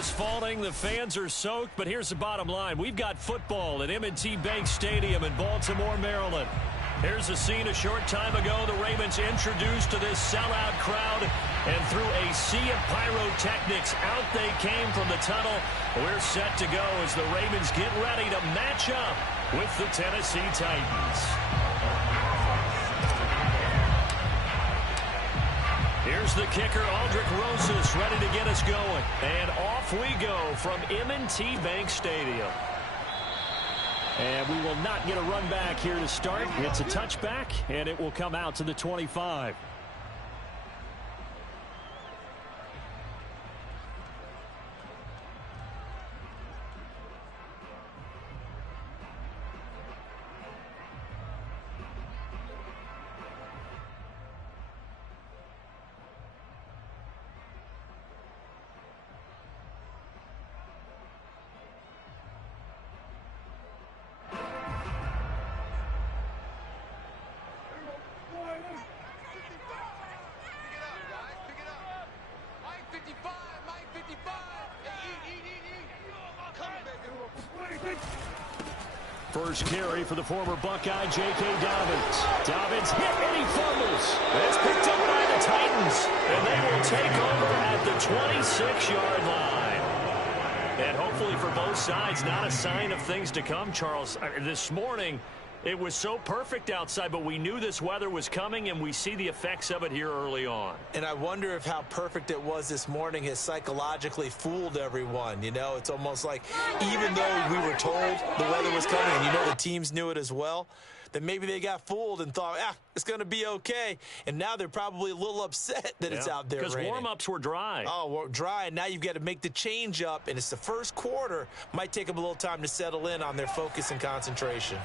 is falling. The fans are soaked, but here's the bottom line. We've got football at M&T Bank Stadium in Baltimore, Maryland. Here's a scene a short time ago. The Ravens introduced to this sellout crowd, and through a sea of pyrotechnics, out they came from the tunnel. We're set to go as the Ravens get ready to match up with the Tennessee Titans. Here's the kicker, Aldrick Rosas, ready to get us going. And off we go from M&T Bank Stadium. And we will not get a run back here to start. It's a touchback, and it will come out to the 25. First carry for the former Buckeye, J.K. Dobbins. Dobbins hit and he fumbles. It's picked up by the Titans, and they will take over at the 26-yard line. And hopefully for both sides, not a sign of things to come, Charles. This morning, it was so perfect outside, but we knew this weather was coming, and we see the effects of it here early on. And I wonder if how perfect it was this morning has psychologically fooled everyone. You know, it's almost like even though we were told the weather was coming, and you know the teams knew it as well, that maybe they got fooled and thought, it's going to be okay. And now they're probably a little upset that it's out there raining. Because warm-ups were dry. Oh, well, dry, and now you've got to make the change up, and it's the first quarter. Might take them a little time to settle in on their focus and concentration.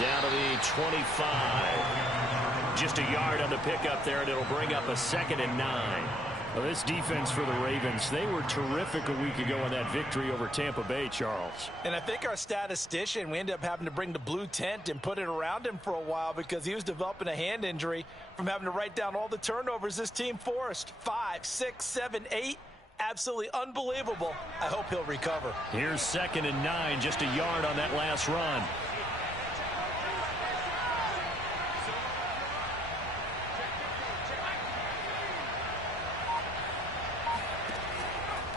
Down to the 25. Just a yard on the pickup there, and it'll bring up a 2nd and 9. Well, this defense for the Ravens, they were terrific a week ago in that victory over Tampa Bay, Charles. And I think our statistician, we ended up having to bring the blue tent and put it around him for a while because he was developing a hand injury from having to write down all the turnovers this team forced. 5, 6, 7, 8. Absolutely unbelievable. I hope he'll recover. Here's 2nd and 9, just a yard on that last run.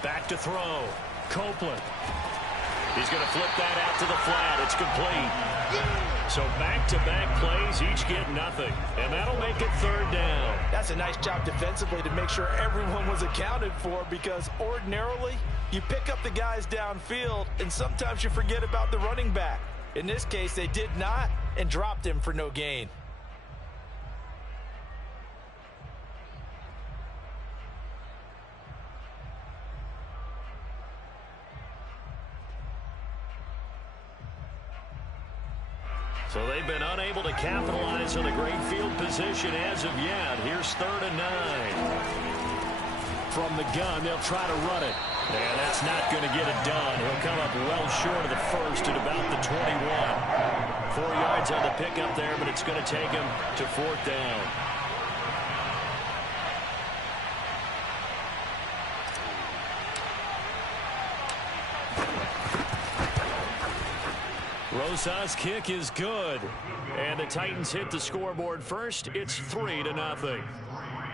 Back to throw. Copeland. He's going to flip that out to the flat. It's complete. So back-to-back plays, each get nothing. And that'll make it 3rd down. That's a nice job defensively to make sure everyone was accounted for, because ordinarily you pick up the guys downfield and sometimes you forget about the running back. In this case, they did not and dropped him for no gain. So they've been unable to capitalize on the great field position as of yet. Here's 3rd and 9. From the gun, they'll try to run it. And that's not going to get it done. He'll come up well short of the first at about the 21. 4 yards on the pickup there, but it's going to take him to 4th down. Rosas' kick is good. And the Titans hit the scoreboard first. It's 3-0.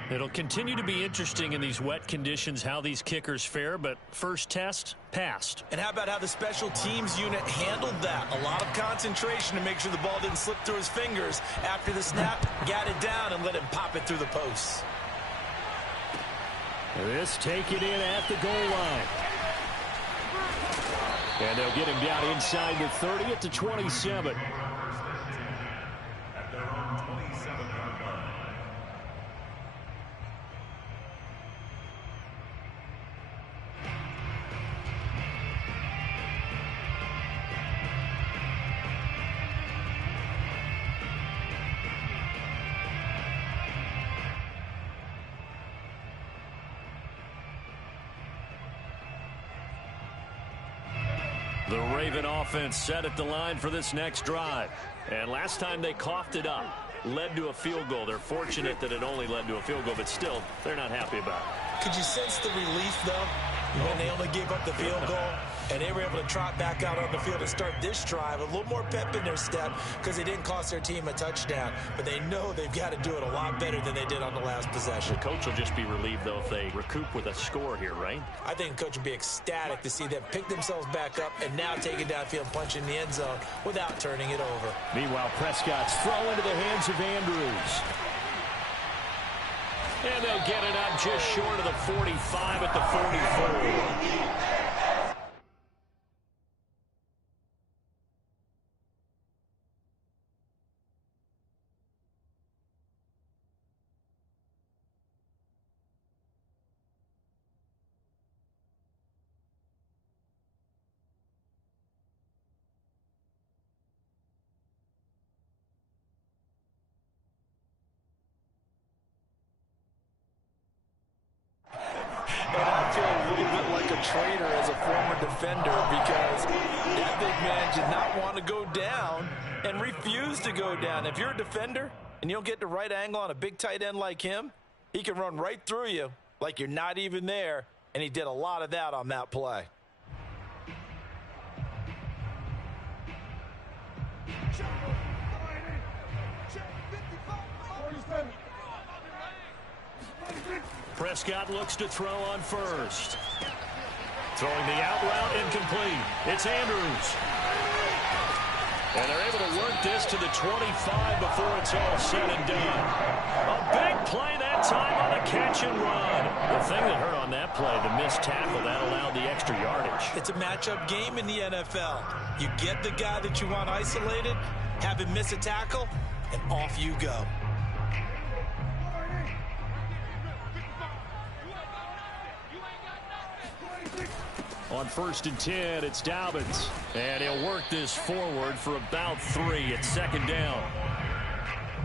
It'll continue to be interesting in these wet conditions how these kickers fare, but first test, passed. And how about how the special teams unit handled that? A lot of concentration to make sure the ball didn't slip through his fingers. After the snap, got it down and let him pop it through the posts. This take it in at the goal line. And they'll get him down inside the 30 at the 27. The Raven offense set at the line for this next drive. And last time they coughed it up. led to a field goal. They're fortunate that it only led to a field goal, but still, they're not happy about it. Could you sense the relief, though, when they only gave up the field goal and they were able to trot back out on the field and start this drive? A little more pep in their step because they didn't cost their team a touchdown, but they know they've got to do it a lot better than they did on the last possession. The coach will just be relieved, though, if they recoup with a score here, right? I think the coach would be ecstatic to see them pick themselves back up and now take it downfield, punch in the end zone without turning it over. Meanwhile, Prescott's throw into the hands of Andrews. And they'll get it up just short of the 45 at the 44. And I feel a little bit like a traitor as a former defender because that big man did not want to go down and refused to go down. If you're a defender and you don't get the right angle on a big tight end like him, he can run right through you like you're not even there, and he did a lot of that on that play. Prescott looks to throw on first. Throwing the out route incomplete. It's Andrews. And they're able to work this to the 25 before it's all said and done. A big play that time on the catch and run. The thing that hurt on that play, the missed tackle, that allowed the extra yardage. It's a matchup game in the NFL. You get the guy that you want isolated, have him miss a tackle, and off you go. On 1st and 10, it's Dobbins. And he'll work this forward for about 3. It's second down.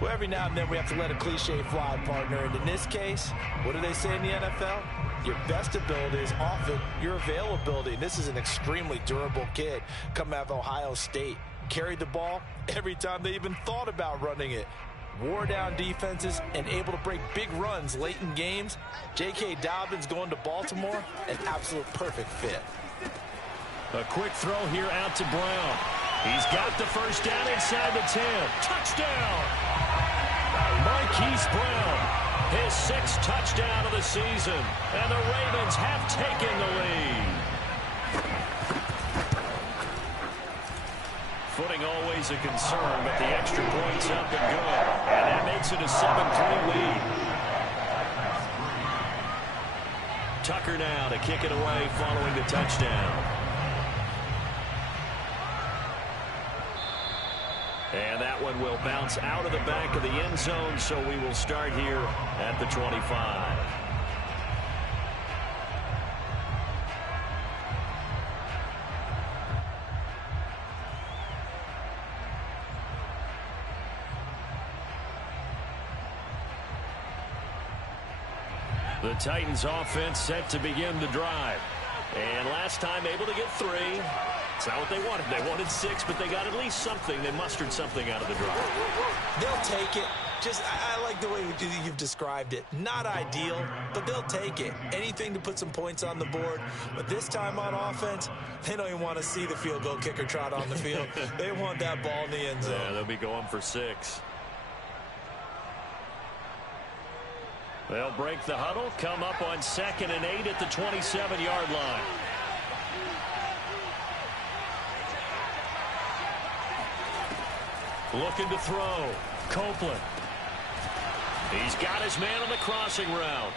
Well, every now and then we have to let a cliche fly, partner. And in this case, what do they say in the NFL? Your best ability is often your availability. And this is an extremely durable kid coming out of Ohio State. Carried the ball every time they even thought about running it. Wore down defenses and able to break big runs late in games. J.K. Dobbins going to Baltimore, an absolute perfect fit. A quick throw here out to Brown. He's got the first down inside the 10. Touchdown! Marquise Brown, his 6th touchdown of the season. And the Ravens have taken the lead. Footing always a concern, but the extra point's up and good. And that makes it a 7-3 lead. Tucker now to kick it away following the touchdown. And that one will bounce out of the back of the end zone, so we will start here at the 25. The Titans offense set to begin the drive. And last time able to get 3. It's not what they wanted. They wanted 6, but they got at least something. They mustered something out of the drive. They'll take it. I like the way you've described it. Not ideal, but they'll take it. Anything to put some points on the board. But this time on offense, they don't even want to see the field goal kicker trot on the field. They want that ball in the end zone. Yeah, they'll be going for 6. They'll break the huddle, come up on 2nd and 8 at the 27-yard line. Looking to throw. Copeland. He's got his man on the crossing route.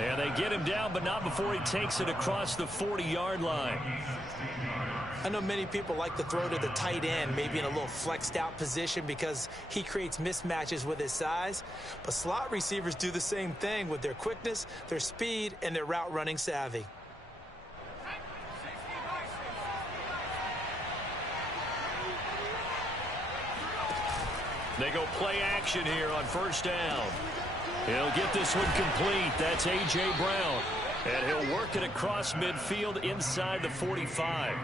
And they get him down, but not before he takes it across the 40-yard line. I know many people like to throw to the tight end, maybe in a little flexed out position because he creates mismatches with his size. But slot receivers do the same thing with their quickness, their speed, and their route running savvy. They go play action here on 1st down. He'll get this one complete. That's A.J. Brown. And he'll work it across midfield inside the 45.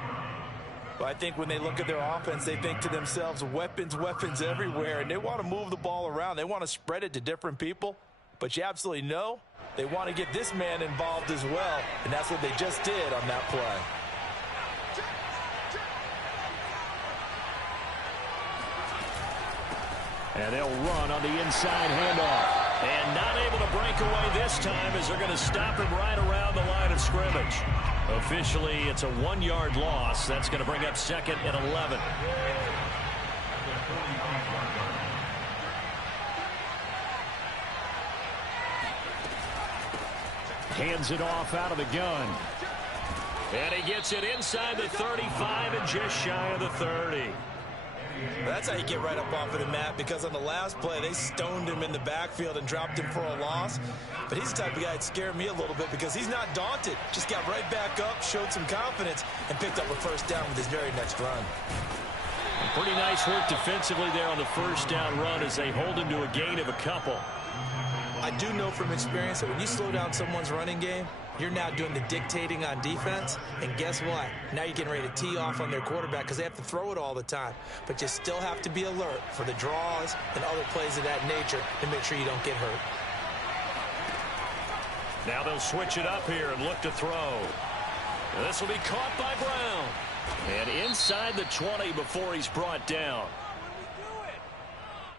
But I think when they look at their offense, they think to themselves, weapons, weapons everywhere, and they want to move the ball around. They want to spread it to different people, but you absolutely know they want to get this man involved as well, and that's what they just did on that play. And they'll run on the inside handoff. And not able to break away this time as they're going to stop him right around the line of scrimmage. Officially, it's a 1-yard loss. That's going to bring up 2nd and 11. Hands it off out of the gun. And he gets it inside the 35 and just shy of the 30. That's how you get right up off of the mat, because on the last play, they stoned him in the backfield and dropped him for a loss. But he's the type of guy that scared me a little bit because he's not daunted. Just got right back up, showed some confidence, and picked up a first down with his very next run. Pretty nice work defensively there on the first down run as they hold him to a gain of a couple. I do know from experience that when you slow down someone's running game, you're now doing the dictating on defense, and guess what? Now you're getting ready to tee off on their quarterback because they have to throw it all the time. But you still have to be alert for the draws and other plays of that nature to make sure you don't get hurt. Now they'll switch it up here and look to throw. And this will be caught by Brown. And inside the 20 before he's brought down.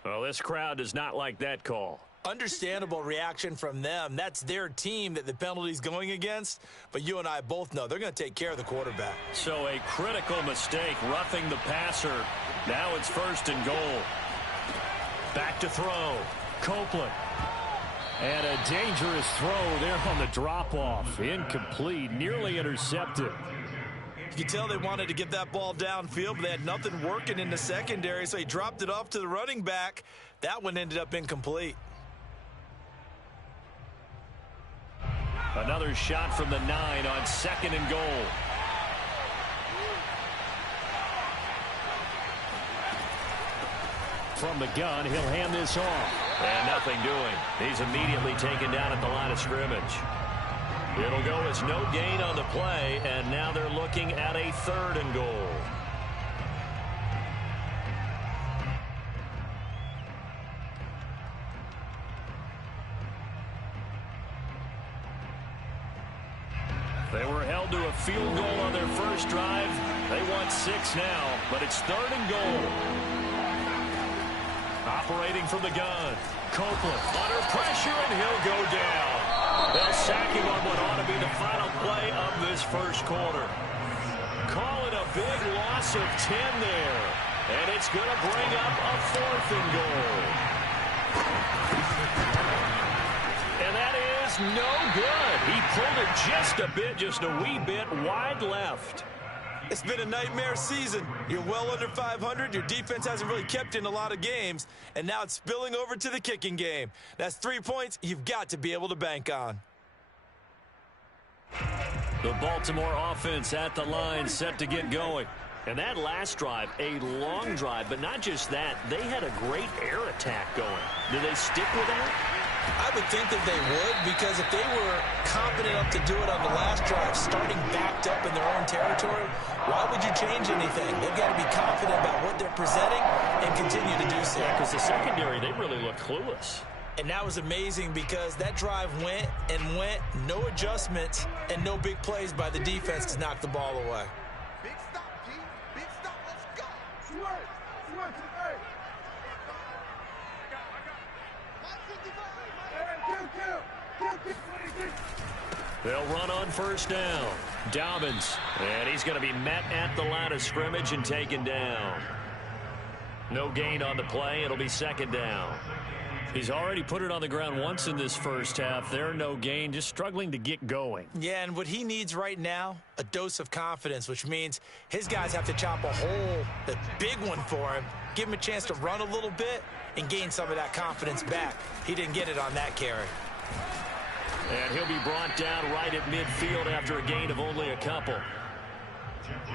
Well, this crowd does not like that call. Understandable reaction from them. That's their team that the penalty's going against. But you and I both know they're going to take care of the quarterback. So a critical mistake, roughing the passer. Now it's 1st and goal. Back to throw. Copeland. And a dangerous throw there on the drop-off. Incomplete, nearly intercepted. You could tell they wanted to get that ball downfield, but they had nothing working in the secondary, so he dropped it off to the running back. That one ended up incomplete. Another shot from the 9 on 2nd and goal. From the gun, he'll hand this off. And nothing doing. He's immediately taken down at the line of scrimmage. It'll go as no gain on the play, and now they're looking at a 3rd and goal. They were held to a field goal on their first drive. They want 6 now, but it's 3rd and goal. Operating from the gun. Copeland under pressure, and he'll go down. They'll sack him on what ought to be the final play of this first quarter. Call it a big loss of 10 there. And it's going to bring up a 4th and goal. And that is no good. He pulled it just a bit, just a wee bit wide left. It's been a nightmare season. You're well under 500. Your defense hasn't really kept in a lot of games. And now it's spilling over to the kicking game. That's 3 points you've got to be able to bank on. The Baltimore offense at the line, set to get going. And that last drive, a long drive, but not just that. They had a great air attack going. Do they stick with that? I would think that they would, because if they were confident enough to do it on the last drive, starting backed up in their own territory, why would you change anything? They've got to be confident about what they're presenting and continue to do so. Yeah, because the secondary, they really look clueless. And that was amazing because that drive went and went, no adjustments and no big plays by the defense to knock the ball away. Big stop, G. Big stop. Let's go. Swerve. Swerve to the earth. They'll run on first down. Dobbins. And he's going to be met at the line of scrimmage and taken down. No gain on the play. It'll be 2nd down. He's already put it on the ground once in this first half. There, no gain, just struggling to get going. Yeah, and what he needs right now, a dose of confidence, which means his guys have to chop a hole, a big one for him, give him a chance to run a little bit and gain some of that confidence back. He didn't get it on that carry. And he'll be brought down right at midfield after a gain of only a couple.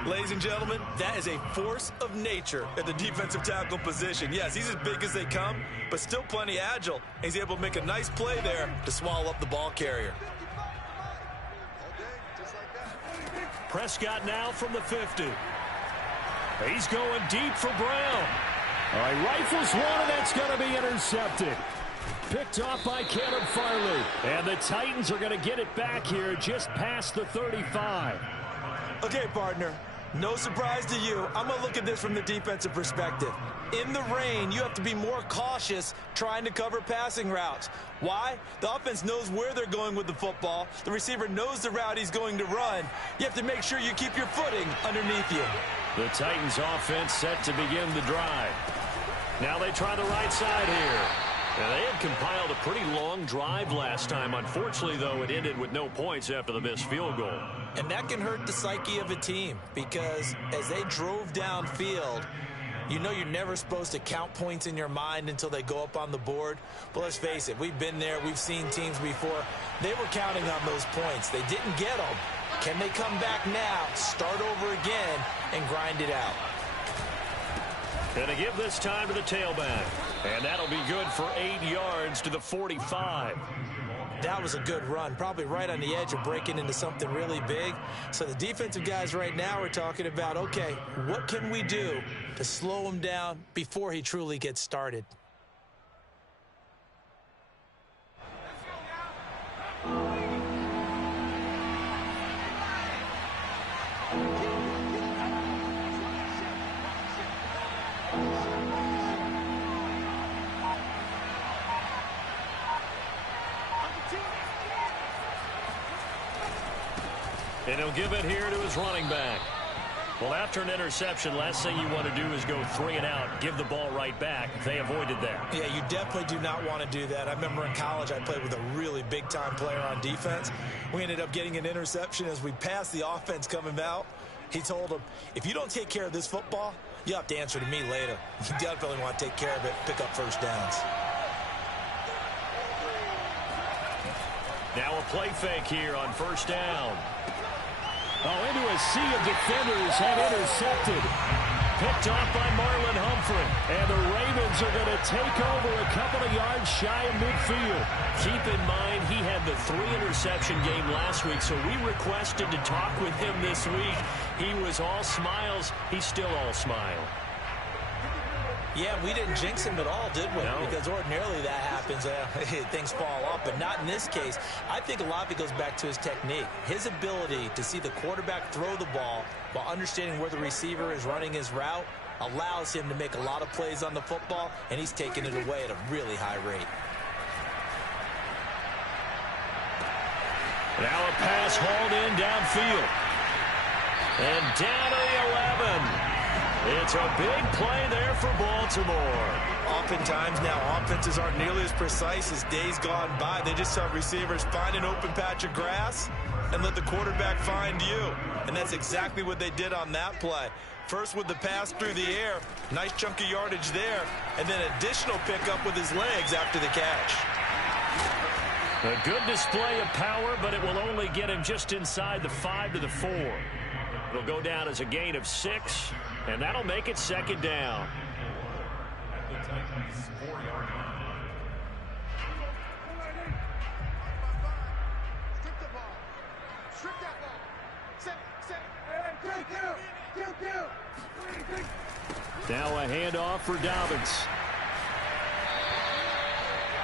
Ladies and gentlemen, that is a force of nature at the defensive tackle position. Yes, he's as big as they come, but still plenty agile. He's able to make a nice play there to swallow up the ball carrier. Prescott now from the 50. He's going deep for Brown. All right, rifles one, and that's going to be intercepted. Picked off by Caleb Farley. And the Titans are going to get it back here just past the 35. Okay, partner. No surprise to you. I'm going to look at this from the defensive perspective. In the rain, you have to be more cautious trying to cover passing routes. Why? The offense knows where they're going with the football. The receiver knows the route he's going to run. You have to make sure you keep your footing underneath you. The Titans offense set to begin the drive. Now they try the right side here. Now, they had compiled a pretty long drive last time. Unfortunately, though, it ended with no points after the missed field goal. And that can hurt the psyche of a team because as they drove downfield, you know you're never supposed to count points in your mind until they go up on the board. But let's face it, we've been there. We've seen teams before. They were counting on those points. They didn't get them. Can they come back now, start over again, and grind it out? Going to give this time to the tailback. And that'll be good for 8 yards to the 45. That was a good run, probably right on the edge of breaking into something really big. So the defensive guys right now are talking about, okay, what can we do to slow him down before he truly gets started? And he'll give it here to his running back. Well, after an interception, last thing you want to do is go 3 and out, give the ball right back. They avoided that. Yeah, you definitely do not want to do that. I remember in college I played with a really big-time player on defense. We ended up getting an interception as we passed the offense coming out. He told him, if you don't take care of this football, you have to answer to me later. You definitely want to take care of it, pick up first downs. Now a play fake here on first down. Oh, into a sea of defenders and intercepted. Picked off by Marlon Humphrey. And the Ravens are going to take over a couple of yards shy of midfield. Keep in mind, he had the 3-interception game last week, so we requested to talk with him this week. He was all smiles. He's still all smile. Yeah, we didn't jinx him at all, did we? No. Because ordinarily that happens. Things fall off, but not in this case. I think a lot of it goes back to his technique. His ability to see the quarterback throw the ball while understanding where the receiver is running his route allows him to make a lot of plays on the football, and he's taking it away at a really high rate. Now a pass hauled in downfield. And down to the 11. It's a big play there for Baltimore. Oftentimes now offenses aren't nearly as precise as days gone by. They just have receivers find an open patch of grass and let the quarterback find you. And that's exactly what they did on that play. First with the pass through the air, nice chunk of yardage there, and then additional pickup with his legs after the catch. A good display of power, but it will only get him just inside the 5 to the 4. It'll go down as a gain of 6, and that'll make it second down. Now a handoff for Dobbins.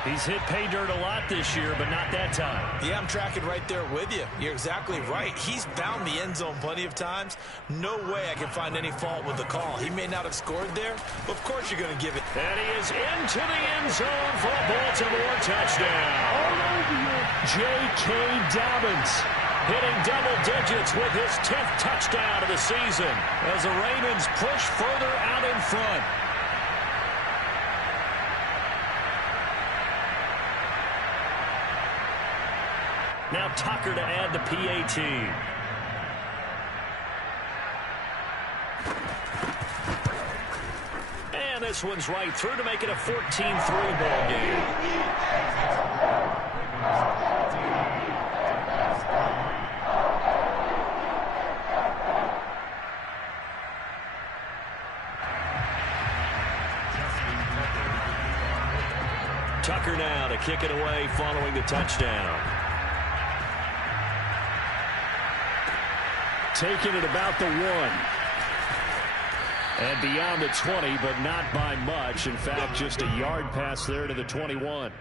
He's hit pay dirt a lot this year, but not that time. Yeah, I'm tracking right there with you. You're exactly right. He's found the end zone plenty of times. No way I can find any fault with the call. He may not have scored there, but of course you're going to give it. And he is into the end zone for a Baltimore touchdown. J.K. Dobbins hitting double digits with his 10th touchdown of the season as the Ravens push further out in front. Now Tucker to add the PAT. And this one's right through to make it a 14-3 ball game. Tucker now to kick it away following the touchdown. Taking it about the 1. And beyond the 20, but not by much. In fact, just a yard pass there to the 21.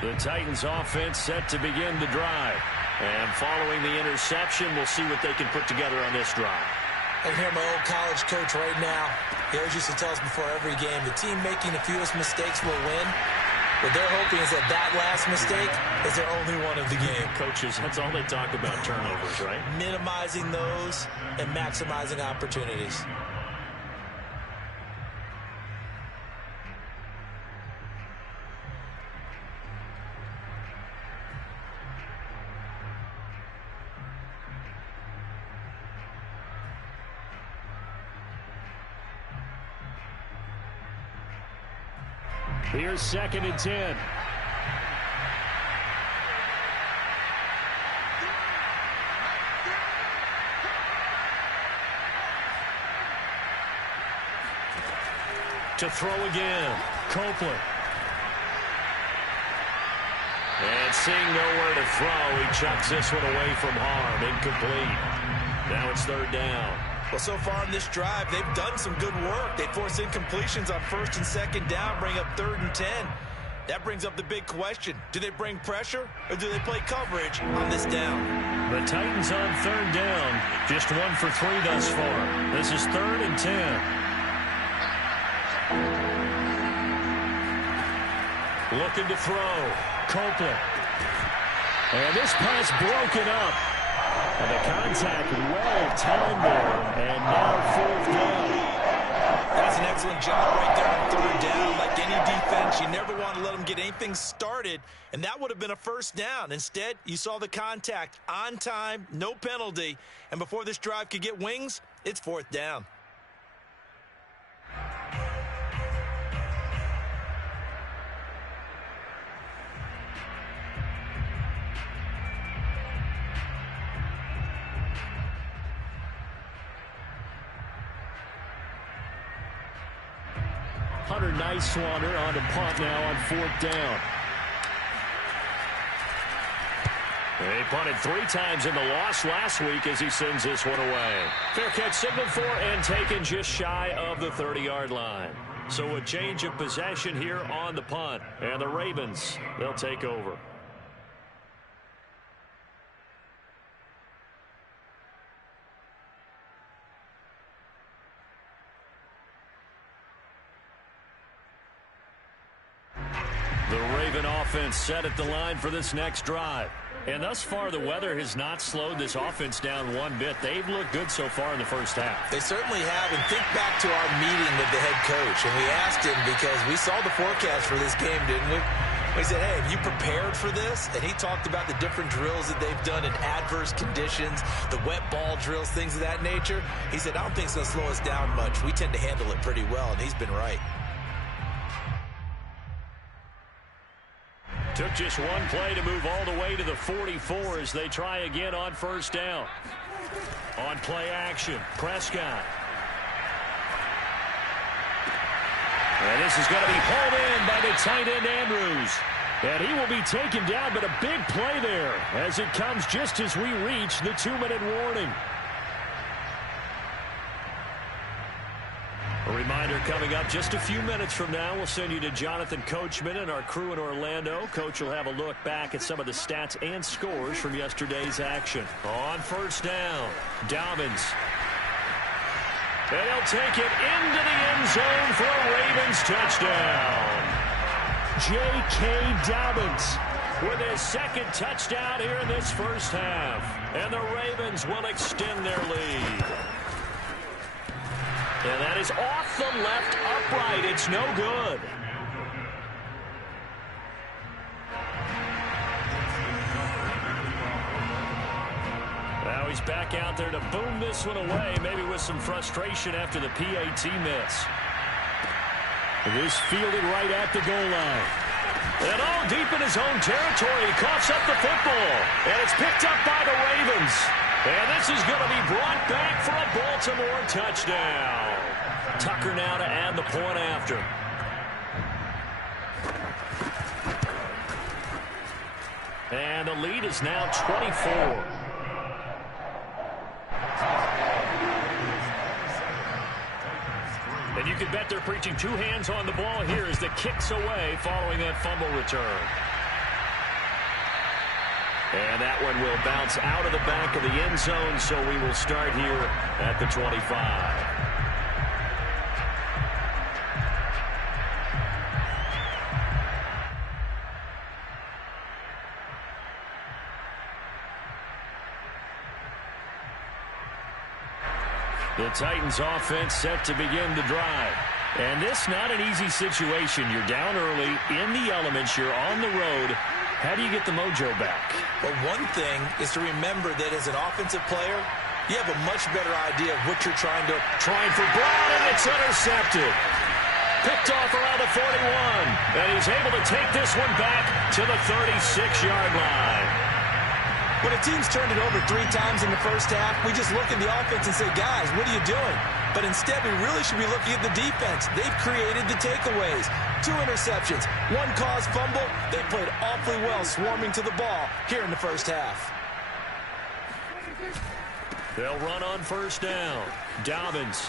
The Titans offense set to begin the drive. And following the interception, we'll see what they can put together on this drive. I can hear my old college coach right now. He always used to tell us before every game, the team making the fewest mistakes will win. What they're hoping is that that last mistake is their only one of the game. Coaches, that's all they talk about, turnovers, right? Minimizing those and maximizing opportunities. Here's 2nd and 10. To throw again, Copeland. And seeing nowhere to throw, he chucks this one away from harm. Incomplete. Now it's 3rd down. Well, so far in this drive, they've done some good work. They force incompletions on 1st and 2nd down, bring up 3rd and 10. That brings up the big question. Do they bring pressure or do they play coverage on this down? The Titans on 3rd down. Just 1 for 3 thus far. This is 3rd and 10. Looking to throw. Copeland. And this pass broken up. And the contact well timed there. And now 4th down. That's an excellent job right there on 3rd down. Like any defense, you never want to let them get anything started. And that would have been a 1st down. Instead, you saw the contact on time, no penalty. And before this drive could get wings, it's 4th down. Hunter Nice-Swanner on to punt now on 4th down. They punted 3 times in the loss last week as he sends this one away. Fair catch signaled for and taken just shy of the 30-yard line. So a change of possession here on the punt. And the Ravens, they'll take over. The Raven offense set at the line for this next drive. And thus far, the weather has not slowed this offense down one bit. They've looked good so far in the first half. They certainly have. And think back to our meeting with the head coach. And we asked him because we saw the forecast for this game, didn't we? We said, hey, have you prepared for this? And he talked about the different drills that they've done in adverse conditions, the wet ball drills, things of that nature. He said, I don't think it's going to slow us down much. We tend to handle it pretty well, and he's been right. Took just one play to move all the way to the 44 as they try again on 1st down. On play action, Prescott. And this is going to be hauled in by the tight end Andrews. And he will be taken down, but a big play there as it comes just as we reach the 2-minute warning. A reminder coming up just a few minutes from now. We'll send you to Jonathan Coachman and our crew in Orlando. Coach will have a look back at some of the stats and scores from yesterday's action. On 1st down, Dobbins. And he'll take it into the end zone for a Ravens touchdown. J.K. Dobbins with his 2nd touchdown here in this first half. And the Ravens will extend their lead. And that is off the left upright. It's no good. Now he's back out there to boom this one away, maybe with some frustration after the PAT miss. This fielded right at the goal line. And all deep in his own territory, he coughs up the football. And it's picked up by the Ravens. And this is going to be brought back for a Baltimore touchdown. Tucker now to add the point after. And the lead is now 24. And you can bet they're preaching two hands on the ball here as the kick's away following that fumble return. And that one will bounce out of the back of the end zone, so we will start here at the 25. The Titans offense set to begin the drive. And this not an easy situation. You're down early, in the elements, you're on the road. How do you get the mojo back? Well, one thing is to remember that as an offensive player, you have a much better idea of what you're trying for Brown, and it's intercepted. Picked off around the 41. And he's able to take this one back to the 36-yard line. When a team's turned it over 3 times in the first half, we just look at the offense and say, guys, what are you doing? But instead, we really should be looking at the defense. They've created the takeaways. 2 interceptions, 1 caused fumble. They played awfully well swarming to the ball here in the first half. They'll run on first down. Dobbins.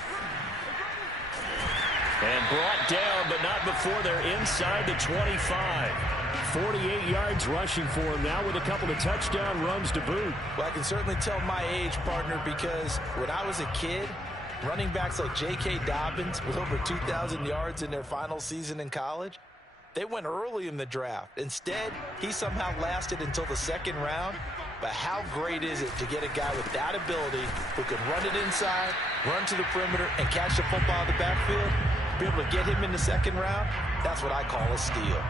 And brought down, but not before they're inside the 25. 48 yards rushing for him now with a couple of touchdown runs to boot. Well, I can certainly tell my age, partner, because when I was a kid, running backs like J.K. Dobbins with over 2,000 yards in their final season in college, they went early in the draft. Instead, he somehow lasted until the 2nd round. But how great is it to get a guy with that ability who can run it inside, run to the perimeter, and catch the football out of the backfield? Be able to get him in the 2nd round? That's what I call a steal.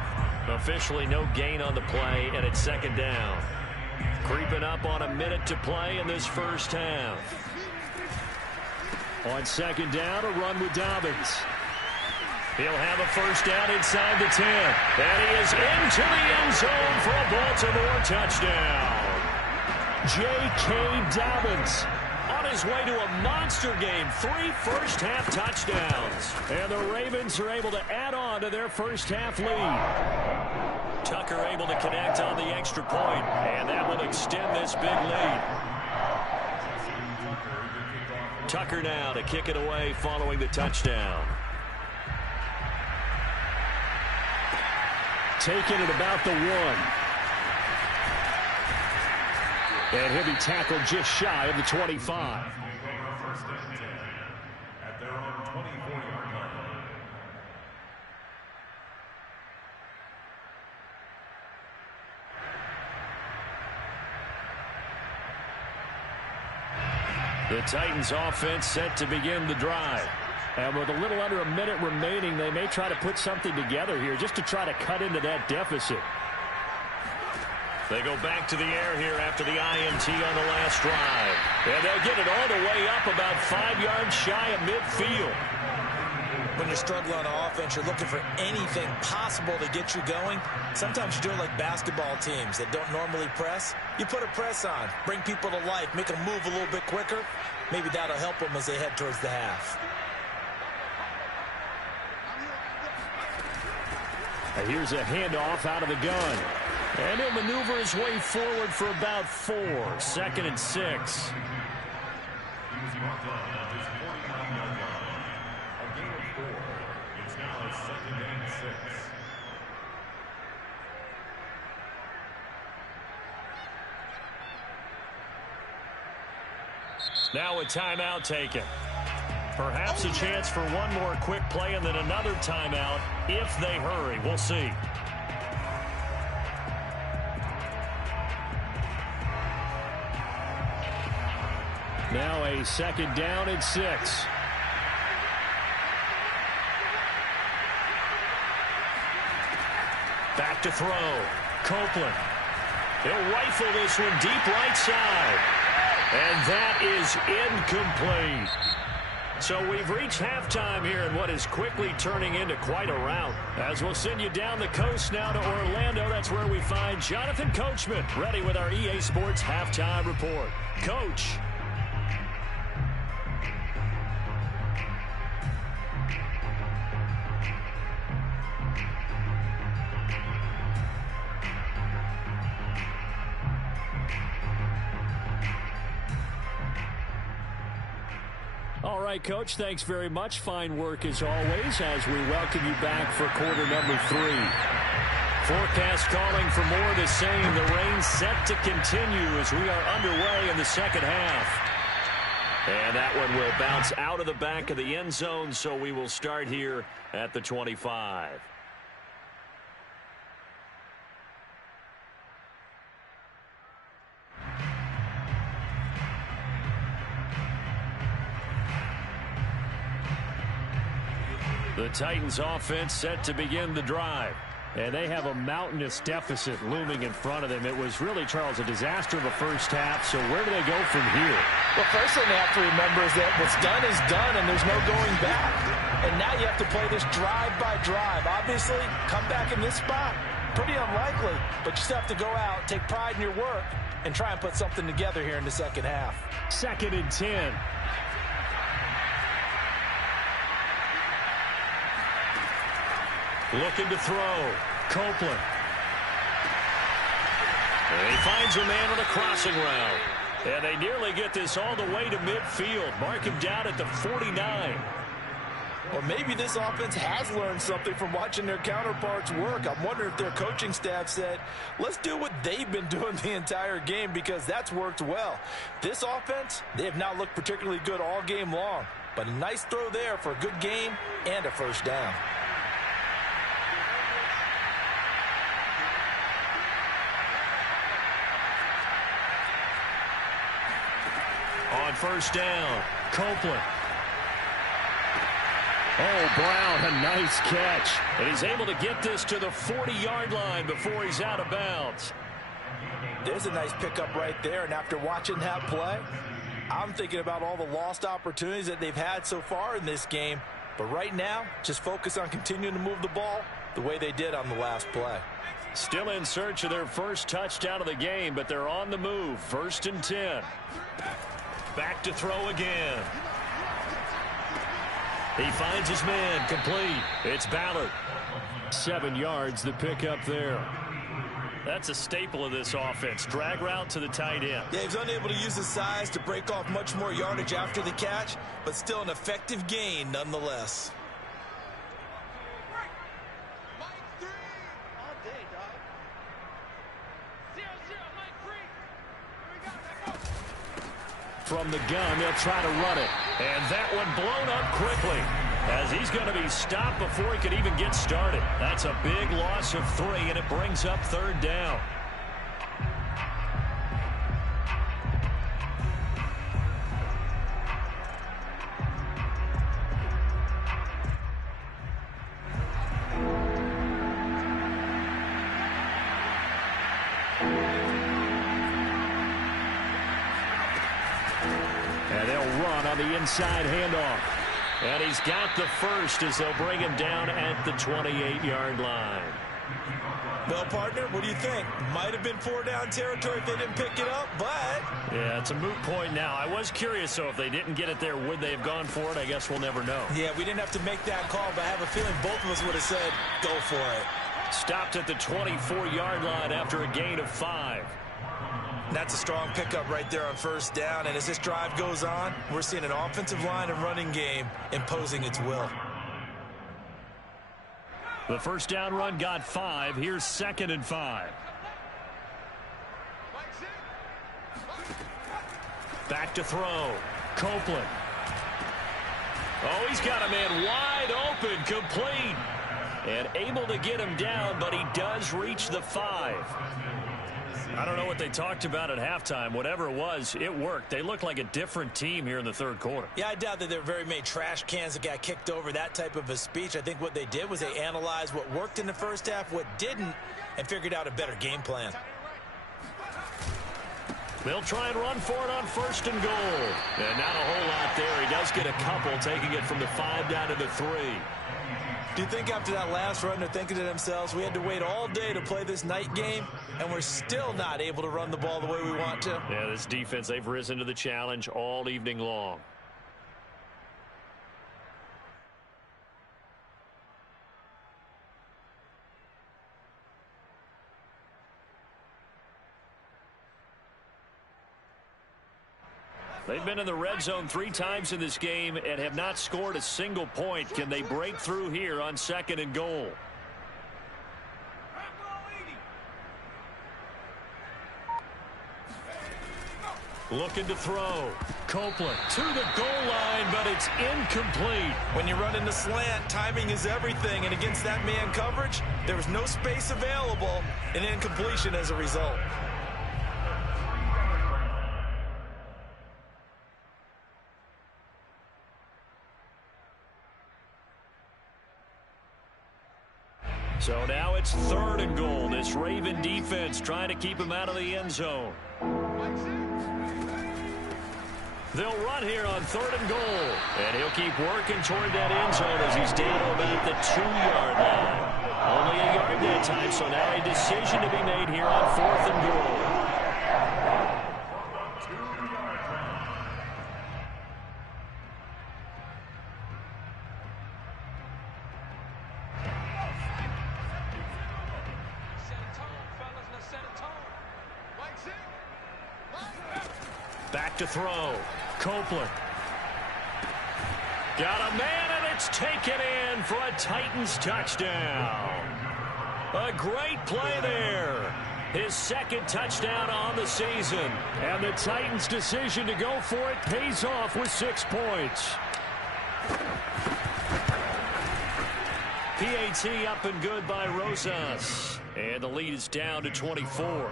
Officially no gain on the play, and it's 2nd down. Creeping up on a minute to play in this first half. On 2nd down, a run with Dobbins. He'll have a first down inside the 10. And he is into the end zone for a Baltimore touchdown. J.K. Dobbins on his way to a monster game. 3 first-half touchdowns. And the Ravens are able to add on to their first-half lead. Tucker able to connect on the extra point, and that will extend this big lead. Tucker now to kick it away following the touchdown. Taken at about the 1. And he'll be tackled just shy of the 25. The Titans offense set to begin the drive. And with a little under a minute remaining, they may try to put something together here just to try to cut into that deficit. They go back to the air here after the INT on the last drive. And they'll get it all the way up about 5 yards shy of midfield. When you're struggling on offense, you're looking for anything possible to get you going. Sometimes you do it like basketball teams that don't normally press. You put a press on, bring people to life, make them move a little bit quicker. Maybe that'll help them as they head towards the half. And here's a handoff out of the gun. And he'll maneuver his way forward for about 4. 2nd and 6. Now a timeout taken. Perhaps a chance for one more quick play and then another timeout if they hurry. We'll see. Now a 2nd down and 6. Back to throw. Copeland. He'll rifle this one deep right side. And that is incomplete. So we've reached halftime here in what is quickly turning into quite a rout. As we'll send you down the coast now to Orlando, that's where we find Jonathan Coachman, ready with our EA Sports Halftime Report. Coach. All right, Coach, thanks very much. Fine work as always as we welcome you back for quarter number 3. Forecast calling for more of the same. The rain set to continue as we are underway in the second half. And that one will bounce out of the back of the end zone, so we will start here at the 25. The Titans offense set to begin the drive. And they have a mountainous deficit looming in front of them. It was really, Charles, a disaster of a first half. So where do they go from here? Well, first thing they have to remember is that what's done is done, and there's no going back. And now you have to play this drive by drive. Obviously, come back in this spot. Pretty unlikely, but you still have to go out, take pride in your work, and try and put something together here in the second half. 2nd and 10. Looking to throw. Copeland. And he finds a man on a crossing route. And they nearly get this all the way to midfield. Mark him down at the 49. Or maybe this offense has learned something from watching their counterparts work. I'm wondering if their coaching staff said, let's do what they've been doing the entire game, because that's worked well. This offense, they have not looked particularly good all game long. But a nice throw there for a good game and a first down. On first down, Copeland. Oh, Brown, a nice catch. And he's able to get this to the 40-yard line before he's out of bounds. There's a nice pickup right there, and after watching that play, I'm thinking about all the lost opportunities that they've had so far in this game. But right now, just focus on continuing to move the ball the way they did on the last play. Still in search of their first touchdown of the game, but they're on the move. 1st and 10. Back to throw again. He finds his man, complete. It's Ballard. 7 yards, the pickup there. That's a staple of this offense. Drag route to the tight end. Yeah, he's unable to use his size to break off much more yardage after the catch, but still an effective gain nonetheless. From the gun, they'll try to run it. And that one blown up quickly as he's going to be stopped before he could even get started. That's a big loss of 3, and it brings up 3rd down. And they'll run on the inside handoff. And he's got the first as they'll bring him down at the 28-yard line. Well, partner, what do you think? Might have been 4-down territory if they didn't pick it up, but... Yeah, it's a moot point now. I was curious, so if they didn't get it there, would they have gone for it? I guess we'll never know. Yeah, we didn't have to make that call, but I have a feeling both of us would have said, go for it. Stopped at the 24-yard line after a gain of 5. That's a strong pickup right there on first down, and as this drive goes on, we're seeing an offensive line and running game imposing its will. The first down run got 5. Here's 2nd and 5. Back to throw. Copeland. Oh, he's got a man wide open, complete. And able to get him down, but he does reach the 5. I don't know what they talked about at halftime. Whatever it was, it worked. They look like a different team here in the 3rd quarter. Yeah, I doubt that there were very many trash cans that got kicked over, that type of a speech. I think what they did was they analyzed what worked in the first half, what didn't, and figured out a better game plan. They'll try and run for it on 1st and goal. And not a whole lot there. He does get a couple, taking it from the 5 down to the 3. Do you think after that last run they're thinking to themselves, we had to wait all day to play this night game, and we're still not able to run the ball the way we want to? Yeah, this defense, they've risen to the challenge all evening long. They've been in the red zone 3 times in this game and have not scored a single point. Can they break through here on 2nd and goal? Looking to throw. Copeland to the goal line, but it's incomplete. When you run into slant, timing is everything, and against that man coverage, there was no space available, and incompletion as a result. So now it's 3rd and goal. This Raven defense trying to keep him out of the end zone. They'll run here on 3rd and goal. And he'll keep working toward that end zone as he's down to about the 2-yard line. Only a yard that time, so now a decision to be made here on 4th and goal. Back to throw. Copeland. Got a man, and it's taken in for a Titans touchdown. A great play there. His 2nd touchdown on the season. And the Titans' decision to go for it pays off with 6 points. PAT up and good by Rosas. And the lead is down to 24.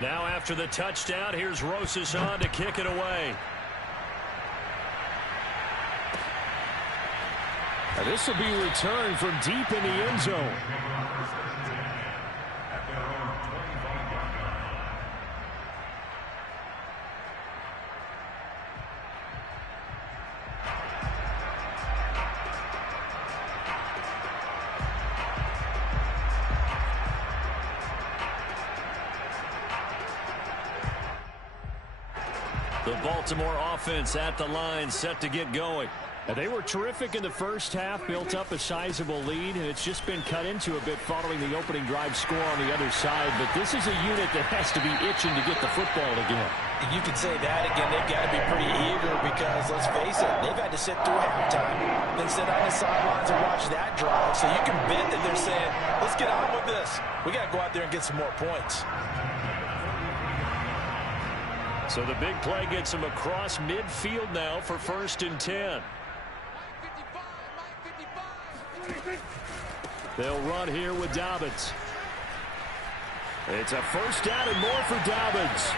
Now after the touchdown, here's Rosas on to kick it away. And this will be returned from deep in the end zone. The Baltimore offense at the line, set to get going. And they were terrific in the first half, built up a sizable lead, and it's just been cut into a bit following the opening drive score on the other side. But this is a unit that has to be itching to get the football again. You could say that again. They've got to be pretty eager because, let's face it, they've had to sit through halftime, then sit on the sidelines and watch that drive. So you can bet that they're saying, let's get on with this. We got to go out there and get some more points. So the big play gets him across midfield now for 1st and 10. They'll run here with Dobbins. It's a 1st down and more for Dobbins.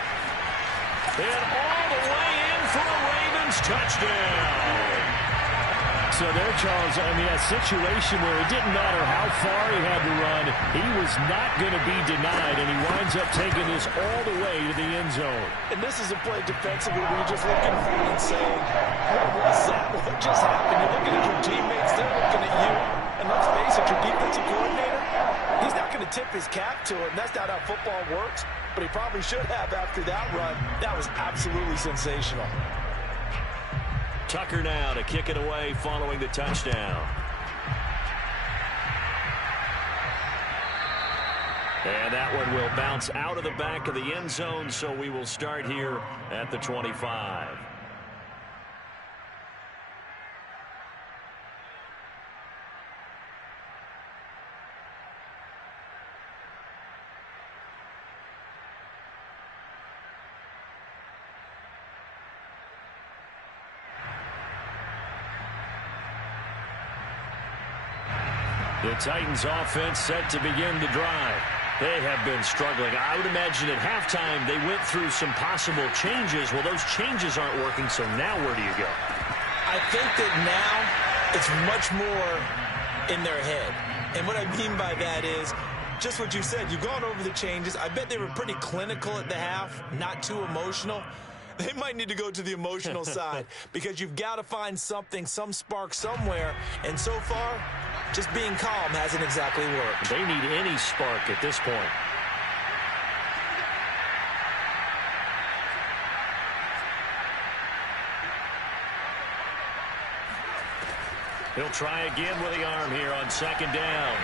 And all the way in for a Ravens touchdown. So there, Charles, I mean, a situation where it didn't matter how far he had to run, he was not going to be denied, and he winds up taking this all the way to the end zone. And this is a play defensively where you're just looking for it and saying, what was that? What just happened? You're looking at your teammates, they're looking at you. And let's face it, your defensive coordinator, he's not going to tip his cap to it, and that's not how football works. But he probably should have after that run. That was absolutely sensational. Tucker now to kick it away following the touchdown. And that one will bounce out of the back of the end zone, so we will start here at the 25. The Titans offense set to begin the drive. They have been struggling. I would imagine at halftime they went through some possible changes. Well, those changes aren't working, so now where do you go? I think that now it's much more in their head. And what I mean by that is just what you said. You've gone over the changes. I bet they were pretty clinical at the half, not too emotional. They might need to go to the emotional side because you've got to find something, some spark somewhere. And so far, just being calm hasn't exactly worked. They need any spark at this point. He'll try again with the arm here on second down.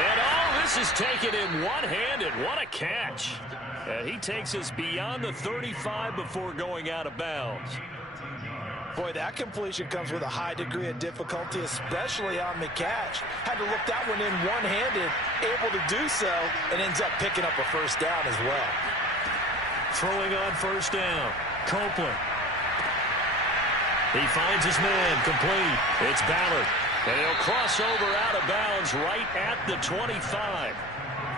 And this is taken in one-handed. What a catch. And he takes us beyond the 35 before going out of bounds. Boy, that completion comes with a high degree of difficulty, especially on the catch. Had to look that one in one-handed, able to do so, and ends up picking up a first down as well. Throwing on first down, Copeland. He finds his man, complete. It's Ballard. And he'll cross over out of bounds right at the 25.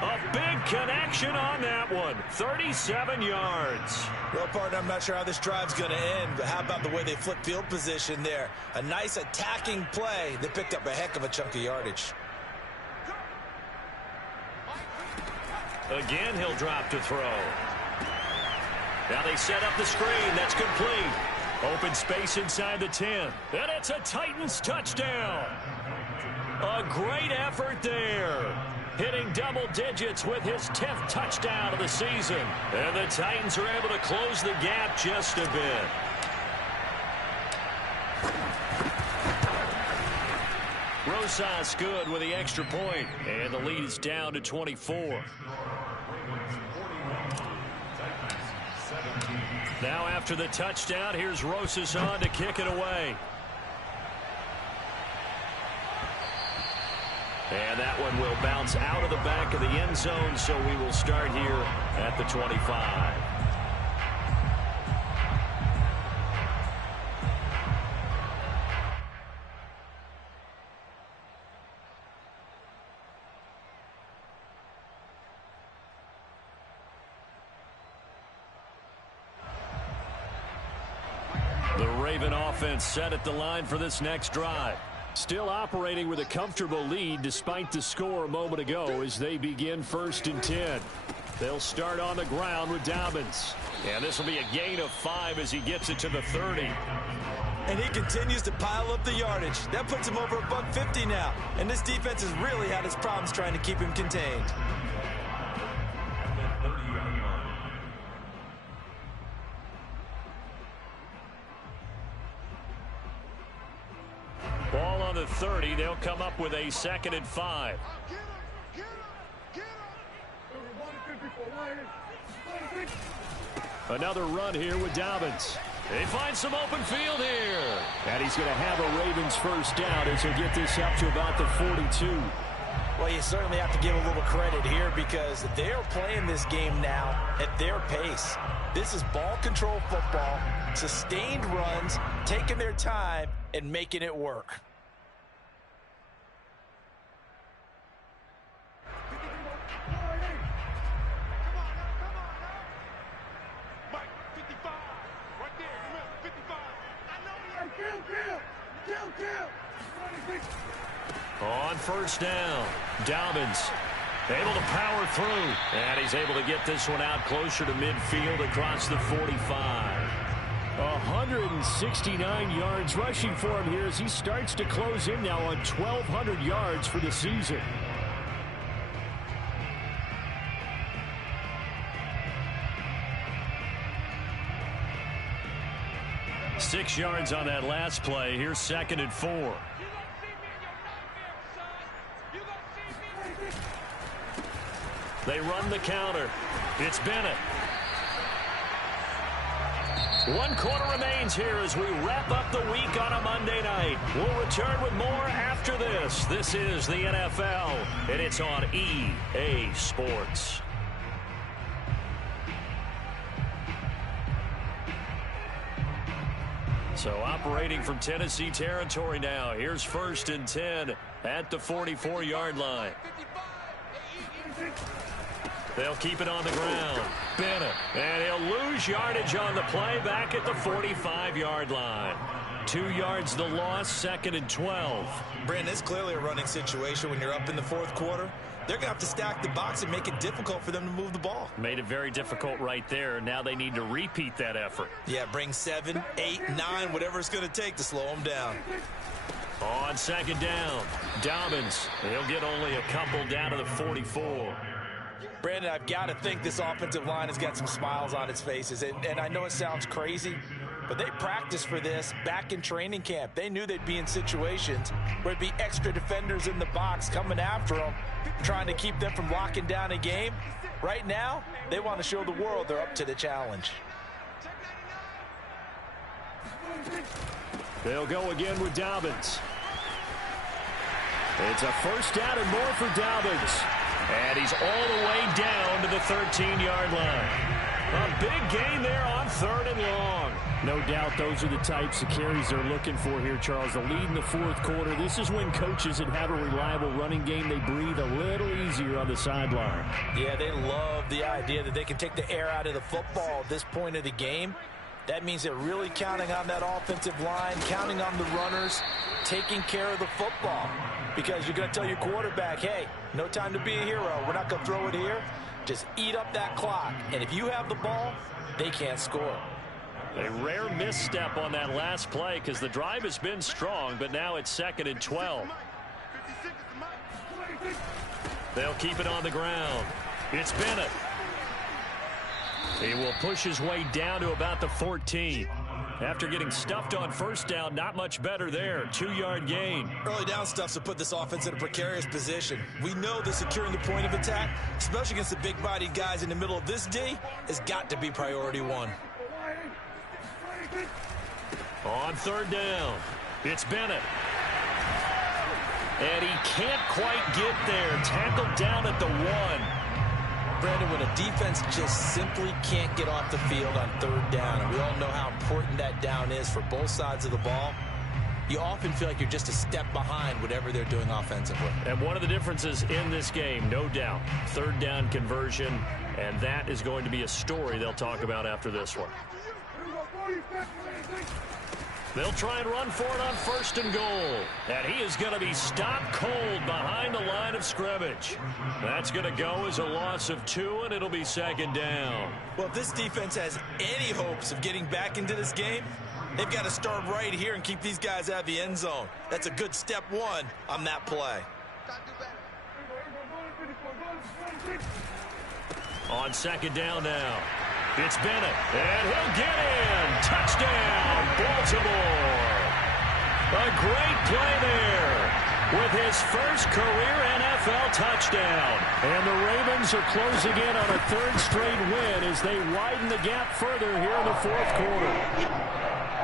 A big connection on that one. 37 yards. Well, partner, I'm not sure how this drive's going to end, but how about the way they flip field position there? A nice attacking play that picked up a heck of a chunk of yardage. Again, he'll drop to throw. Now they set up the screen. That's complete. Open space inside the 10. And it's a Titans touchdown. A great effort there. Hitting double digits with his 10th touchdown of the season. And the Titans are able to close the gap just a bit. Rosas good with the extra point. And the lead is down to 24. Now after the touchdown, here's Rosas on to kick it away. And that one will bounce out of the back of the end zone, so we will start here at the 25. The Raven offense set at the line for this next drive. Still operating with a comfortable lead despite the score a moment ago as they begin 1st and 10. They'll start on the ground with Dobbins. And this will be a gain of 5 as he gets it to the 30. And he continues to pile up the yardage. That puts him over $150 now. And this defense has really had its problems trying to keep him contained. Ball on the 30. They'll come up with a 2nd and 5. Another run here with Dobbins. They find some open field here. And he's going to have a Ravens first down as he'll get this up to about the 42. Well, you certainly have to give a little credit here because they're playing this game now at their pace. This is ball control football, sustained runs, taking their time, and making it work. On first down, Dobbins able to power through, and he's able to get this one out closer to midfield across the 45. 169 yards rushing for him here as he starts to close in now on 1,200 yards for the season. Six yards on that last play. Here's 2nd and 4. They run the counter. It's Bennett. 1 quarter remains here as we wrap up the week on a Monday night. We'll return with more after this. This is the NFL, and it's on EA Sports. So operating from Tennessee territory now. Here's 1st and 10 at the 44-yard line. They'll keep it on the ground. Bennett. And he'll lose yardage on the play back at the 45-yard line. 2 yards the loss, 2nd and 12. Brandon, it's clearly a running situation when you're up in the 4th quarter. they're going to have to stack the box and make it difficult for them to move the ball. Made it very difficult right there. Now they need to repeat that effort. Yeah, bring 7, 8, 9, whatever it's going to take to slow them down. On second down, Dobbins. He'll get only a couple down to the 44. Brandon, I've got to think this offensive line has got some smiles on its faces. And I know it sounds crazy, but they practiced for this back in training camp. They knew they'd be in situations where it'd be extra defenders in the box coming after them, trying to keep them from locking down a game. Right now, they want to show the world they're up to the challenge. They'll go again with Dobbins. It's a first down and more for Dobbins. And he's all the way down to the 13-yard line. A big gain there on 3rd and long. No doubt those are the types of carries they're looking for here, Charles. The lead in the 4th quarter. This is when coaches that have a reliable running game, they breathe a little easier on the sideline. Yeah, they love the idea that they can take the air out of the football at this point of the game. That means they're really counting on that offensive line, counting on the runners, taking care of the football. Because you're going to tell your quarterback, hey, no time to be a hero. We're not going to throw it here. Just eat up that clock. And if you have the ball, they can't score. A rare misstep on that last play because the drive has been strong, but now it's 2nd and 12. They'll keep it on the ground. It's Bennett. He will push his way down to about the 14. After getting stuffed on first down, not much better there. 2-yard gain. Early down stuff to put this offense in a precarious position. We know that securing the point of attack, especially against the big-bodied guys in the middle of this D, has got to be priority 1. On 3rd down, it's Bennett. And he can't quite get there. Tackled down at the 1. Brandon, when a defense just simply can't get off the field on 3rd down, and we all know how important that down is for both sides of the ball, you often feel like you're just a step behind whatever they're doing offensively. And one of the differences in this game, no doubt, 3rd down conversion, and that is going to be a story they'll talk about after this one. They'll try and run for it on 1st and goal. And he is going to be stopped cold behind the line of scrimmage. That's going to go as a loss of 2, and it'll be 2nd down. Well, if this defense has any hopes of getting back into this game, they've got to start right here and keep these guys out of the end zone. That's a good step 1 on that play. On 2nd down now. It's Bennett, and he'll get in. Touchdown, Baltimore. A great play there with his first career NFL touchdown. And the Ravens are closing in on a 3rd straight win as they widen the gap further here in the 4th quarter.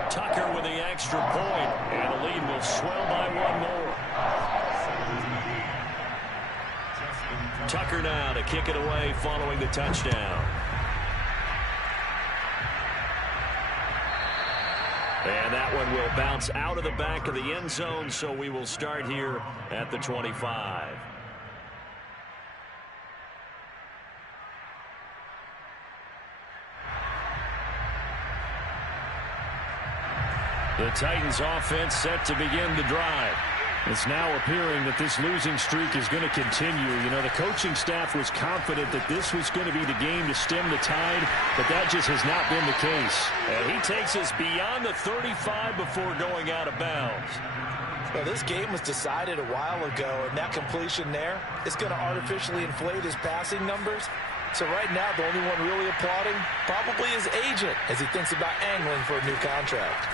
Tucker with the extra point, and the lead will swell by 1 more. Tucker now to kick it away following the touchdown. And that one will bounce out of the back of the end zone, so we will start here at the 25. The Titans offense set to begin the drive. It's now appearing that this losing streak is going to continue. You know, the coaching staff was confident that this was going to be the game to stem the tide, but that just has not been the case. And he takes us beyond the 35 before going out of bounds. Well, this game was decided a while ago, and that completion there is going to artificially inflate his passing numbers. So right now, the only one really applauding probably his agent as he thinks about angling for a new contract.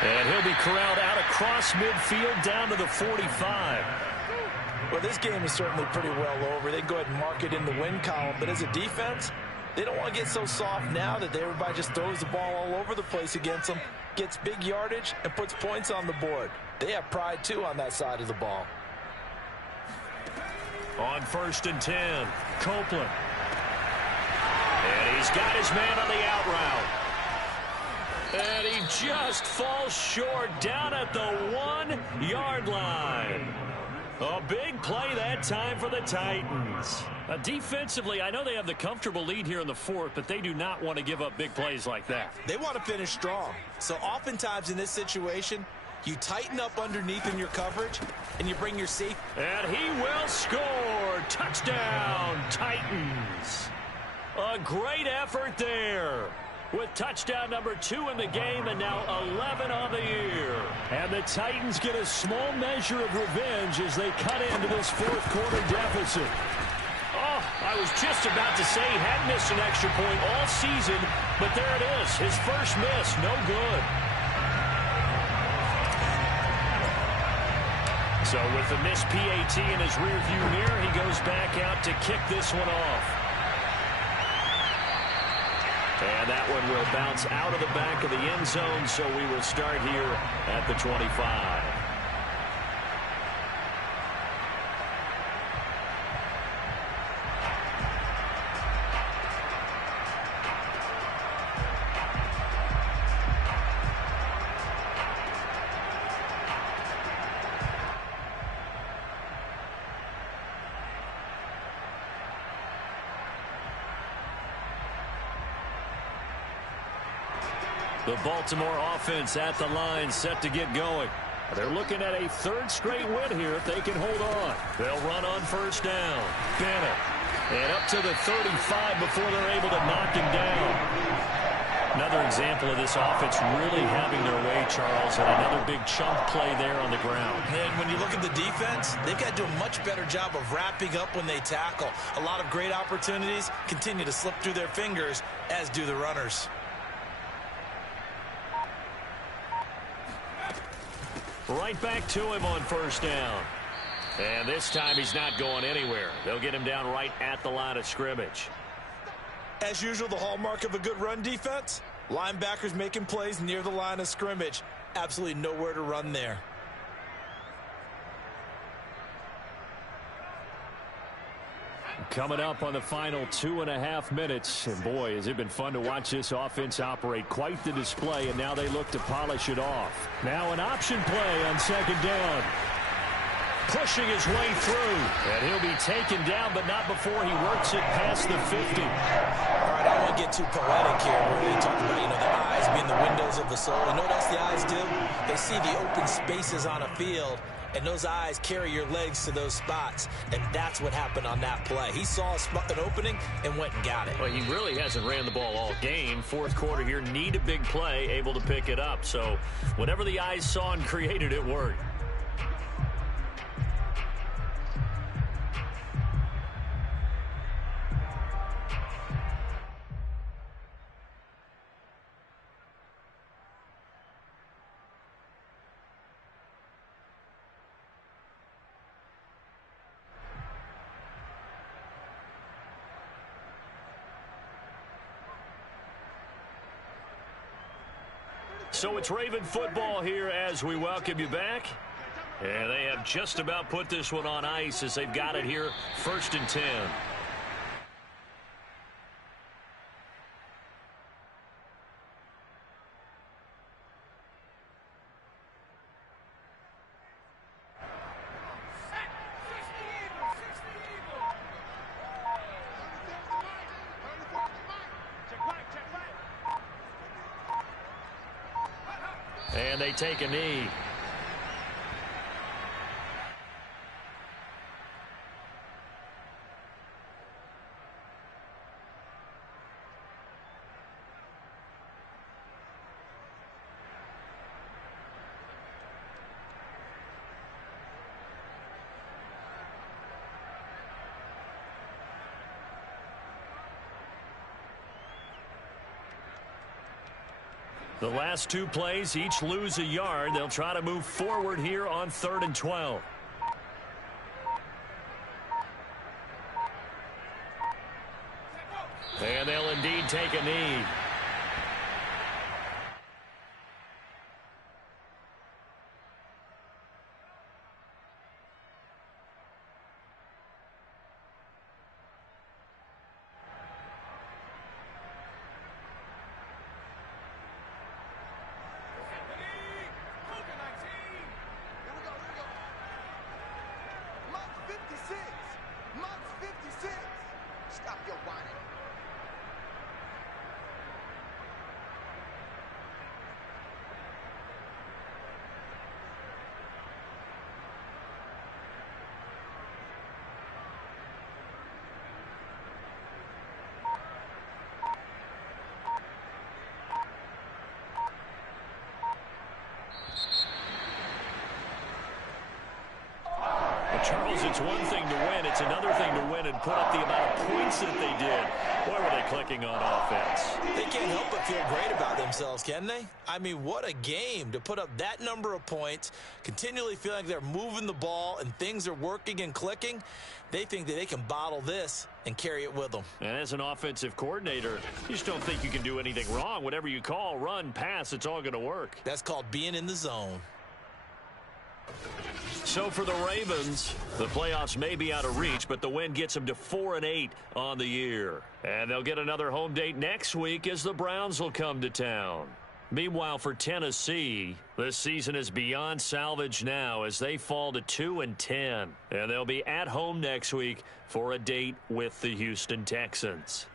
And he'll be corralled out across midfield down to the 45. Well, this game is certainly pretty well over. They can go ahead and mark it in the win column. But as a defense, they don't want to get so soft now that everybody just throws the ball all over the place against them, gets big yardage, and puts points on the board. They have pride, too, on that side of the ball. On 1st and 10, Copeland. And he's got his man on the out route. And he just falls short down at the 1-yard line. A big play that time for the Titans. Defensively, I know they have the comfortable lead here in the 4th, but they do not want to give up big plays like that. They want to finish strong. So oftentimes in this situation, You tighten up underneath in your coverage, and you bring your safety. And he will score. Touchdown, Titans. A great effort there. With touchdown number 2 in the game and now 11 on the year. And the Titans get a small measure of revenge as they cut into this fourth quarter deficit. Oh, I was just about to say he hadn't missed an extra point all season, but there it is. His first miss, no good. So with the missed PAT in his rearview mirror, he goes back out to kick this one off. And that one will bounce out of the back of the end zone, so we will start here at the 25. The Baltimore offense at the line, set to get going. They're looking at a third straight win here if they can hold on. They'll run on first down. Bennett. And up to the 35 before they're able to knock him down. Another example of this offense really having their way, Charles, and another big chunk play there on the ground. And when you look at the defense, they've got to do a much better job of wrapping up when they tackle. A lot of great opportunities continue to slip through their fingers, as do the runners. Right back to him on first down. And this time he's not going anywhere. They'll get him down right at the line of scrimmage. As usual, the hallmark of a good run defense, linebackers making plays near the line of scrimmage. Absolutely nowhere to run there. Coming up on the final 2.5 minutes. And boy, has it been fun to watch this offense operate. Quite the display, and now they look to polish it off. Now an option play on second down. Pushing his way through. And he'll be taken down, but not before he works it past the 50. All right, I don't want to get too poetic here where they talk about, the eyes being the windows of the soul. You know what else the eyes do? They see the open spaces on a field, and those eyes carry your legs to those spots, and that's what happened on that play. He saw an opening and went and got it. Well, he really hasn't ran the ball all game. Fourth quarter here, need a big play, able to pick it up. So whatever the eyes saw and created, it worked. So it's Raven football here as we welcome you back. And they have just about put this one on ice as they've got it here, 1st and 10. And they take a knee. The last two plays each lose a yard. They'll try to move forward here on 3rd and 12. And they'll indeed take a knee. Charles, it's one thing to win. It's another thing to win and put up the amount of points that they did. Boy, were they clicking on offense. They can't help but feel great about themselves, can they? I mean, what a game to put up that number of points, continually feel like they're moving the ball and things are working and clicking. They think that they can bottle this and carry it with them. And as an offensive coordinator, you just don't think you can do anything wrong. Whatever you call, run, pass, it's all going to work. That's called being in the zone. So for the Ravens, the playoffs may be out of reach, but the win gets them to 4-8 on the year. And they'll get another home date next week as the Browns will come to town. Meanwhile, for Tennessee, this season is beyond salvage now as they fall to 2-10. And they'll be at home next week for a date with the Houston Texans.